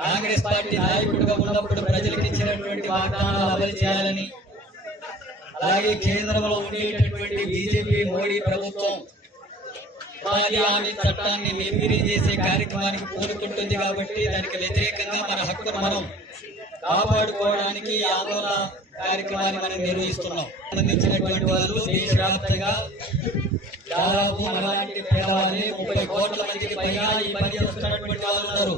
Congress party నాయకుడిగా ఉన్నప్పుడు ప్రజలకు ఇచ్చినటువంటి వాగ్దానాలు అమలు చేయాలని, అలాగే కేంద్రంలో ఉండేటటువంటి బీజేపీ మోడీ ప్రభుత్వం ఉపాధి హామీ చట్టాన్ని నిర్వీర్యం చేసే కార్యక్రమానికి పూనుకుంటుంది కాబట్టి దానికి వ్యతిరేకంగా మన హక్కును మనం కాపాడుకోవడానికి ఆందోళన కార్యక్రమాన్ని మనం నిర్వహిస్తున్నాం. సంబంధించినటువంటి వాళ్ళు దేశవ్యాప్తంగా దాదాపు మనలాంటి పేదవాళ్ళని 30 కోట్ల మందికి పైగా ఈ పని చేస్తున్నటువంటి వాళ్ళు ఉన్నారు.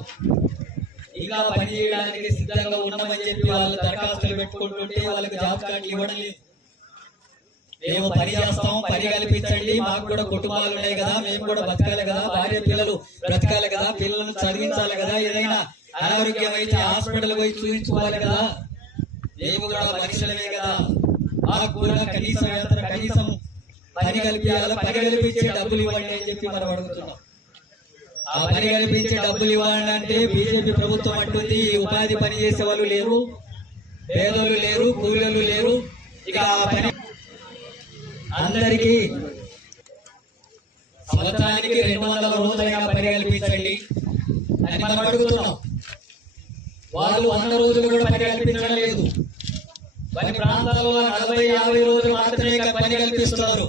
ఇంకా పని చేయడానికి సిద్ధంగా ఉన్నామని చెప్పి వాళ్ళు దరఖాస్తులు పెట్టుకుంటుంటే వాళ్ళకి జాబ్ కార్డులు ఇవ్వడం లేదు. మేము పని చేస్తాం, పని కల్పించండి, మాకు కూడా కుటుంబాలు ఉన్నాయి కదా, మేము కూడా బతకాలి కదా, భార్య పిల్లలు బ్రతకాలి కదా, పిల్లలను చదివించాలి కదా, ఏదైనా అనారోగ్యం అయితే హాస్పిటల్ పోయి చూపించుకోవాలి కదా, మేము కూడా మనుషులమే కదా, మాకు కూడా కనీసం పని కల్పించాలి, పని కల్పించే డబ్బులు ఇవ్వండి అని చెప్పి మనం అడుగుతున్నాం. ఆ పని కల్పించే డబ్బులు ఇవ్వండి అంటే బీజేపీ ప్రభుత్వం అంటుంది ఈ ఉపాధి పని చేసే వాళ్ళు లేరు, పేదలు లేరు, కూలీలు లేరు, ఇక ఆ పని అందరికీ సంవత్సరానికి 200 రోజులుగా పని కల్పించండి అని మనం అడుగుతున్నాం. వాళ్ళు 100 రోజులు కూడా పని కల్పించడం లేదు. కొన్ని ప్రాంతాల్లో 40-50 రోజులు మాత్రమే పని కల్పిస్తున్నారు.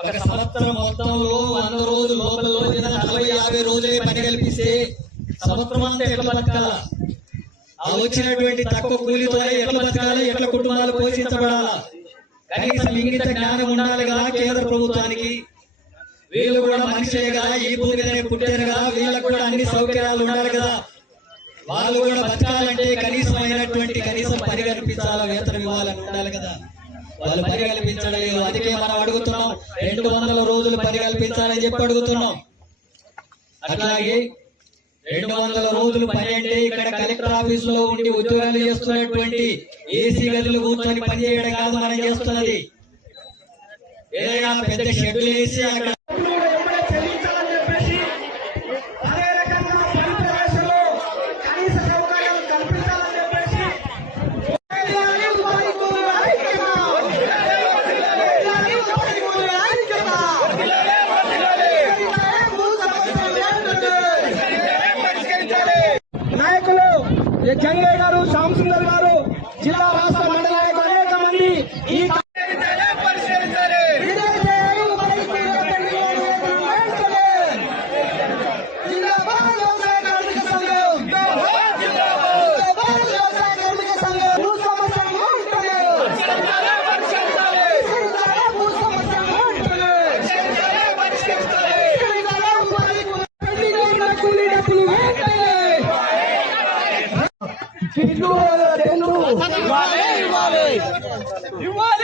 ఒక సంవత్సరం మొత్తంలో 100 రోజుల లోపల 40-50 రోజులే పని కల్పిస్తే సంవత్సరం అంతా ఎట్లా బతకాలా? ఆ వచ్చినటువంటి తక్కువ కూలీతో ఎట్లా బతకాలి, ఎట్లా కుటుంబాలు పోషించబడాలా? కనీసం ఇంగిత జ్ఞానం ఉండాలిగా కేంద్ర ప్రభుత్వానికి. వీళ్ళు కూడా మనిషే కదా, ఈ భూమిలోనే పుట్టారు కదా, వీళ్ళకు కూడా అన్ని సౌకర్యాలు ఉండాలి కదా. వాళ్ళు కూడా బతకాలంటే కనీసం పని కల్పించాలా, వేతనం ఇవ్వాలని ఉండాలి కదా. వాళ్ళు పని కల్పించడం లేదు. అందుకే మనం అడుగుతున్నాం 200 రోజులు పని కల్పించాలని చెప్పి అడుగుతున్నాం. అట్లాగే 200 రోజులు పని అంటే ఇక్కడ కలెక్టర్ ఆఫీస్ లో ఉండి ఉద్యోగాలు చేస్తున్నటువంటి ఏసీ గదులు కూర్చొని పని చేయడం కాదు మనం చేస్తున్నది. ఏదైనా పెద్ద షెడ్యూల్ వేసి అక్కడ జంగయ్య గారు, శ్యామ్ సుందర్ గారు, జిల్లా రాష్ట్ర మండల నాయకులు అనేక మంది ఈ ఇవ్వాలి